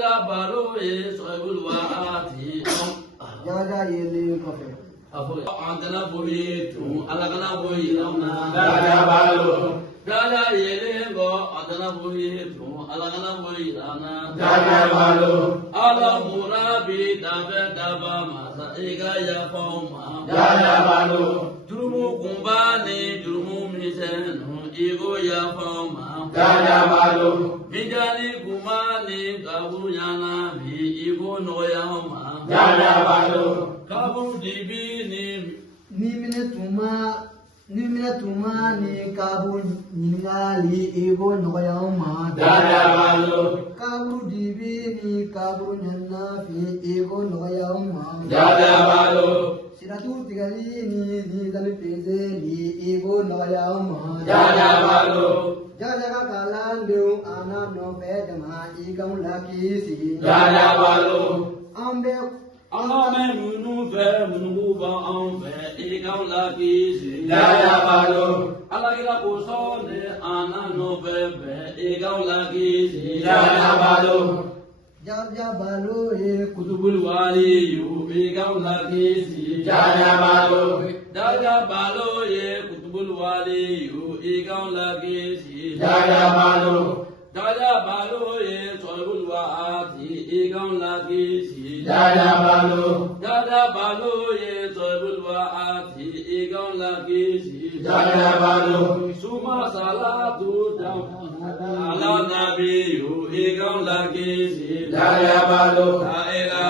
Jaja balo ye soibulwa ati. Jaja yele kope. Apole. Antena bohi tu alagana bohi lamna. Jaja balo. Jaja yele go antena bohi tu alagana bohi lamna. Jaja balo. Alamura bi dabe daba masa ega ya poma. Jaja balo. Jurumu kumbani jurumu misenu ego ya poma. Jaja balo. Mijali kumani kabu yana bi ego noya ma. Jaja balo. Kabu dibi ni Nimine tuma ni kabu ningali ego noyama. Jaja balo. Kabu dibi ni kabu nyanna fi ego noyama. Jaja balo. Siratu tigali ni dal peze ni ego noyama. Jaja balo. Jaja kalandu ana no pedama igam lakisi. Jaja balo. Ambe Ame munu fe munu ba amfe ikaw lagi si. Jaja balo. Alagila kusone ana no bebe ikaw lagi si. Jaja balo. Jaja balo e Kutubul wali yu ikaw lagi si. Jaja balo. Jaja balo ye kutubul wali yu ikaw lagi si. Jaja balo. Jaja balo ye soibul waati ikaw lagi si. Jaja balo. Jaja balo ye soibul waati ikaw lagi si. Jaja balo. Suma salatu jam ala nabi yu ikaw lagi si. Jaja balo. La ilaha